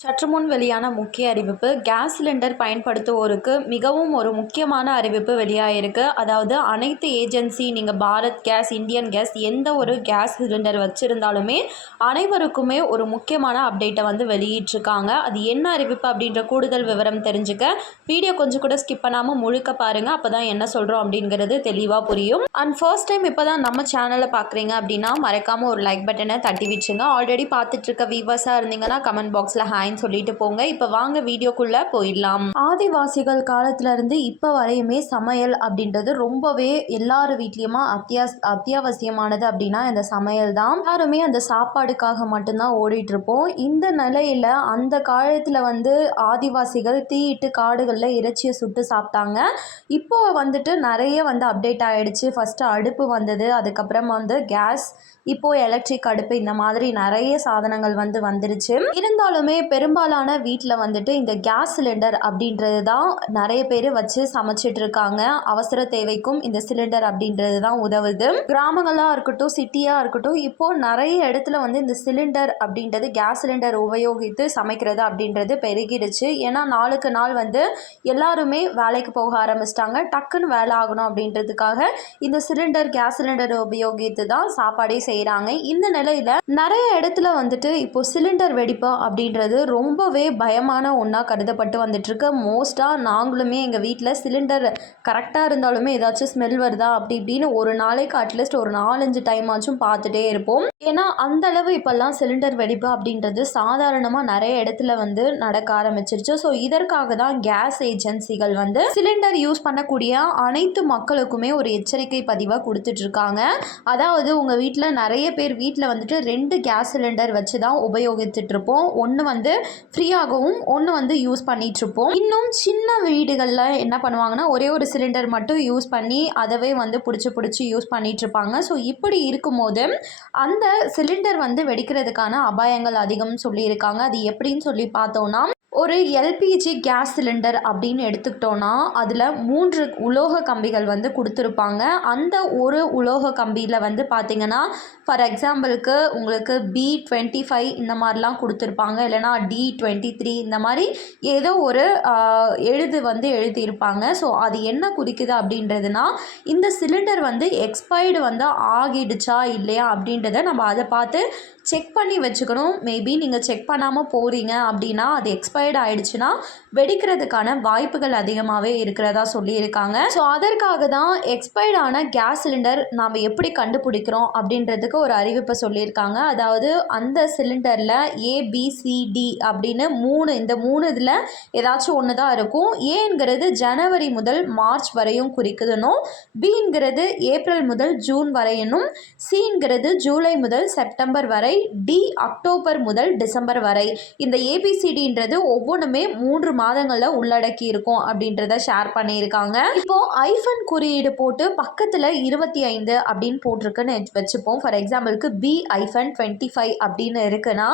சற்று முன் வெளியான முக்கிய அறிவிப்பு கேஸ் சிலிண்டர் பயன்படுத்துவோருக்கு மிகவும் ஒரு முக்கியமான அறிவிப்பு வெளியாகிருக்கு அதாவது அனைத்து ஏஜென்சி நீங்கள் பாரத் கேஸ் இந்தியன் கேஸ் எந்த ஒரு கேஸ் சிலிண்டர் வச்சுருந்தாலுமே அனைவருக்குமே ஒரு முக்கியமான அப்டேட்டை வந்து வெளியிட்டிருக்காங்க. அது என்ன அறிவிப்பு அப்படின்ற கூடுதல் விவரம் தெரிஞ்சுக்க வீடியோ கொஞ்சம் கூட ஸ்கிப் பண்ணாமல் முழுக்க பாருங்கள் அப்போ தான் என்ன சொல்கிறோம் அப்படிங்கிறது தெளிவாக புரியும். அண்ட் ஃபர்ஸ்ட் டைம் இப்போ தான் நம்ம சேனலை பார்க்குறீங்க அப்படின்னா மறக்காமல் ஒரு லைக் பட்டனை தட்டி விட்டுருங்க ஆல்ரெடி பார்த்துட்ருக்க வியூவர்ஸாக இருந்தீங்கன்னா கமெண்ட் பாக்ஸில் ஹேங் ஹாய்ன்னு சொல்லிட்டு போங்க. இப்போ வாங்க வீடியோக்குள்ளே போயிடலாம். ஆதிவாசிகள் காலத்திலேருந்து இப்போ வரையுமே சமையல் அப்படின்றது ரொம்பவே எல்லார் வீட்லேயுமா அத்தியாஸ் அத்தியாவசியமானது அப்படின்னா இந்த சமையல் தான் எல்லாருமே அந்த சாப்பாடுக்காக மட்டும்தான் ஓடிட்டுருப்போம். இந்த நிலையில் அந்த காலத்தில் வந்து ஆதிவாசிகள் தீயிட்டு காடுகளில் இறைச்சியை சுட்டு சாப்பிட்டாங்க. இப்போ வந்துட்டு நிறைய வந்து அப்டேட் ஆகிடுச்சு ஃபஸ்ட்டு அடுப்பு வந்தது அதுக்கப்புறம் வந்து கேஸ் இப்போ எலக்ட்ரிக் அடுப்பு இந்த மாதிரி நிறைய சாதனங்கள் வந்து வந்துருச்சு. இருந்தாலுமே பெரும்பாலான வீட்டில் வந்துட்டு இந்த கேஸ் சிலிண்டர் அப்படின்றது தான் நிறைய பேர் வச்சு சமைச்சிட்டு இருக்காங்க அவசர தேவைக்கும் இந்த சிலிண்டர் அப்படின்றது தான் உதவுது. கிராமங்களாக இருக்கட்டும் சிட்டியாக இருக்கட்டும் இப்போ நிறைய இடத்துல வந்து இந்த சிலிண்டர் அப்படின்றது கேஸ் சிலிண்டர் உபயோகித்து சமைக்கிறது அப்படின்றது பெருகிடுச்சு. ஏன்னா நாளுக்கு நாள் வந்து எல்லாருமே வேலைக்கு போக ஆரம்பிச்சிட்டாங்க. டக்குன்னு வேலை ஆகணும் அப்படின்றதுக்காக இந்த சிலிண்டர் கேஸ் சிலிண்டர் உபயோகித்து தான் சாப்பாடே செய்கிறாங்க இந்த நிலையில் நிறைய இடத்துல வந்துட்டு இப்போ சிலிண்டர் வெடிப்பு அப்படின்றது ரொம்பவே பயமான ஒன்றா கருதப்பட்டு வந்துட்டுருக்கு மோஸ்ட்டாக நாங்களுமே எங்கள் வீட்டில் சிலிண்டர் கரெக்டாக இருந்தாலுமே ஏதாச்சும் ஸ்மெல் வருதா அப்படி இப்படின்னு ஒரு நாளைக்கு அட்லீஸ்ட் ஒரு நாலஞ்சு டைம் ஆச்சும் பார்த்துட்டே இருப்போம். ஏன்னா அந்த அளவு இப்போல்லாம் சிலிண்டர் வெடிப்பு அப்படின்றது சாதாரணமாக நிறைய இடத்துல வந்து நடக்க ஆரம்பிச்சிருச்சு. ஸோ இதற்காக தான் கேஸ் ஏஜென்சிகள் வந்து சிலிண்டர் யூஸ் பண்ணக்கூடிய அனைத்து மக்களுக்குமே ஒரு எச்சரிக்கை பதிவாக கொடுத்துட்ருக்காங்க அதாவது உங்கள் வீட்டில் நிறைய பேர் வீட்டில் வந்துட்டு ரெண்டு கேஸ் சிலிண்டர் வச்சு தான் உபயோகிச்சுட்டு இருப்போம். ஒன்று வந்து ஃப்ரீயாகவும் ஒன்று வந்து யூஸ் பண்ணிகிட்ருப்போம் இன்னும் இன்னும் சின்ன வீடுகளில் என்ன பண்ணுவாங்கன்னா ஒரே ஒரு சிலிண்டர் மட்டும் யூஸ் பண்ணி அதவே வந்து பிடிச்சி பிடிச்சி யூஸ் பண்ணிகிட்ருப்பாங்க ஸோ இப்படி இருக்கும்போது அந்த சிலிண்டர் வந்து வெடிக்கிறதுக்கான அபாயங்கள் அதிகம் சொல்லியிருக்காங்க. அது எப்படின்னு சொல்லி பார்த்தோன்னா ஒரு எல்பிஜி கேஸ் சிலிண்டர் அப்படின்னு எடுத்துக்கிட்டோன்னா அதில் மூன்று உலோக கம்பிகள் வந்து கொடுத்துருப்பாங்க. அந்த ஒரு உலோக கம்பியில் வந்து பார்த்திங்கன்னா ஃபார் எக்ஸாம்பிளுக்கு உங்களுக்கு பி டுவெண்ட்டி ஃபைவ் இந்த மாதிரிலாம் கொடுத்துருப்பாங்க. இல்லைனா டி டுவெண்ட்டி த்ரீ இந்த மாதிரி ஏதோ ஒரு எழுது வந்து எழுதியிருப்பாங்க. ஸோ அது என்ன குறிக்குது அப்படின்றதுனா இந்த சிலிண்டர் வந்து எக்ஸ்பைர்டு வந்து ஆகிடுச்சா இல்லையா அப்படின்றத நம்ம அதை பார்த்து செக் பண்ணி வச்சுக்கணும். மேபி நீங்கள் செக் பண்ணாமல் போகிறீங்க அப்படின்னா அது எக்ஸ்பயர்ட் ஆகிடுச்சுன்னா வெடிக்கிறதுக்கான வாய்ப்புகள் அதிகமாகவே இருக்கிறதா சொல்லியிருக்காங்க. ஸோ அதற்காக தான் எக்ஸ்பயர்டான கேஸ் சிலிண்டர் நாம் எப்படி கண்டுபிடிக்கிறோம் அப்படின்றதுக்கு ஒரு அறிவிப்பை சொல்லியிருக்காங்க. அதாவது அந்த சிலிண்டரில் ஏபிசிடி அப்படின்னு மூணு இந்த மூணு இதில் ஏதாச்சும் ஒன்று தான் இருக்கும். ஏங்கிறது ஜனவரி முதல் மார்ச் வரையும் குறிக்குதுனும் பிங்கிறது ஏப்ரல் முதல் ஜூன் வரையணும் சிங்கிறது ஜூலை முதல் செப்டம்பர் வரை டி அக்டோபர் முதல் டிசம்பர் வரை. இந்த ஏபிசிடின்றது ஒவ்வொன்றுமே மூன்று மாதங்களில் உள்ளடக்கி இருக்கும் அப்படின்றத ஷேர் பண்ணியிருக்காங்க. இப்போ ஐஃபன் குறியீடு போட்டு பக்கத்தில் இருபத்தி ஐந்து அப்படின்னு போட்டிருக்குன்னு வச்சுப்போம். ஃபார் எக்ஸாம்பிளுக்கு பி ஐஃபன் டுவெண்ட்டி ஃபைவ் அப்படின்னு இருக்குன்னா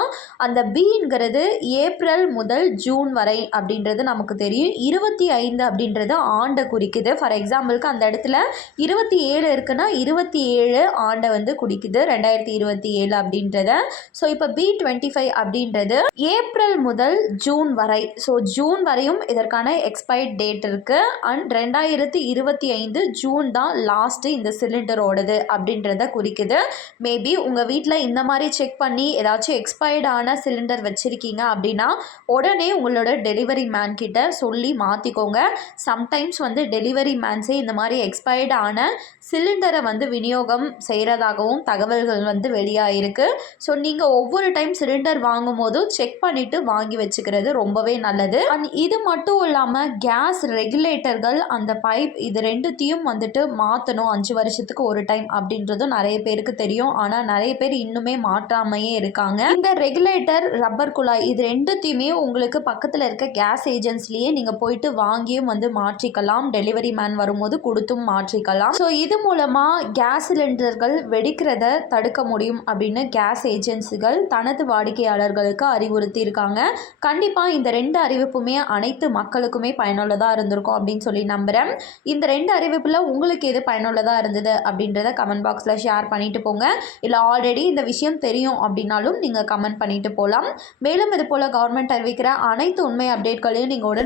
அந்த பிங்கிறது ஏப்ரல் முதல் ஜூன் வரை அப்படின்றது நமக்கு தெரியும். இருபத்தி ஐந்து அப்படின்றது ஆண்டை குறிக்குது. ஃபார் எக்ஸாம்பிளுக்கு அந்த இடத்துல இருபத்தி ஏழு இருக்குன்னா இருபத்தி ஏழு ஆண்டை வந்து குறிக்குது ரெண்டாயிரத்தி இருபத்தி ஏழு அப்படின்றத. ஸோ இப்போ பி டுவெண்ட்டி ஃபைவ் அப்படின்றது ஏப்ரல் முதல் ஜூன் வரை. ஸோ ஜூன் வரையும் இதற்கான எக்ஸ்பைர்ட் டேட் இருக்குது அண்ட் ரெண்டாயிரத்தி இருபத்தி ஐந்து ஜூன் தான் லாஸ்ட்டு இந்த சிலிண்டரோடது அப்படின்றத குறிக்குது. மேபி உங்கள் வீட்டில் இந்த மாதிரி செக் பண்ணி ஏதாச்சும் எக்ஸ்பயர்டான சிலிண்டர் வச்சுருக்கீங்க அப்படின்னா உடனே உங்களோட டெலிவரி மேன் கிட்ட சொல்லி மாற்றிக்கோங்க சம்டைம்ஸ் வந்து டெலிவரி மேன்ஸே இந்த மாதிரி எக்ஸ்பயர்ட் ஆன சிலிண்டரை வந்து விநியோகம் செய்கிறதாகவும் தகவல்கள் வந்து வெளியாகிருக்கு ஸோ நீங்கள் ஒவ்வொரு டைம் சிலிண்டர் வாங்கும் போதும் செக் பண்ணிவிட்டு வாங்கி வச்சுக்கிறது ரொம்பவே நல்லது. அண்ட் இது மட்டும் இல்லாமல் கேஸ் ரெகுலேட்டர்கள் அந்த பைப் இது ரெண்டுத்தையும் வந்துட்டு மாற்றணும் அஞ்சு வருஷத்துக்கு ஒரு டைம் அப்படின்றதும் நிறைய பேருக்கு தெரியும். ஆனால் நிறைய பேர் இன்னுமே மாற்றாமையே இருக்காங்க. இந்த ரெகுலேட்டர் ரப்பர் குழாய் இது ரெண்டுத்தையுமே உங்களுக்கு பக்கத்தில் இருக்க கேஸ் ஏஜென்சிலேயே நீங்கள் போயிட்டு வாங்கியும் வந்து மாற்றிக்கலாம். டெலிவரி மேன் வரும்போது கொடுத்தும் மாற்றிக்கலாம். ஸோ இது மூலமாக கேஸ் சிலிண்டர்கள் வெடிக்கிறத தடுக்க முடியும் அப்படின்னு கேஸ் ஏஜென்சிகள் தனது வாடிக்கையாளர்களுக்கு அறிவுறுத்தி இருக்காங்க கண்டிப்பாக இந்த ரெண்டு அறிவிப்புமே அனைத்து மக்களுக்குமே பயனுள்ளதாக இருந்திருக்கும் அப்படின்னு சொல்லி நம்புகிறேன் இந்த ரெண்டு அறிவிப்பில் உங்களுக்கு எது பயனுள்ளதாக இருந்தது அப்படின்றத கமெண்ட் பாக்ஸில் ஷேர் பண்ணிட்டு போங்க. இல்லை ஆல்ரெடி இந்த விஷயம் தெரியும் அப்படின்னாலும் நீங்கள் கமெண்ட் பண்ணிட்டு போகலாம் மேலும் இது போல் கவர்மெண்ட் அறிவிக்கிற அனைத்து உண்மை அப்டேட்களையும் நீங்கள் உடனே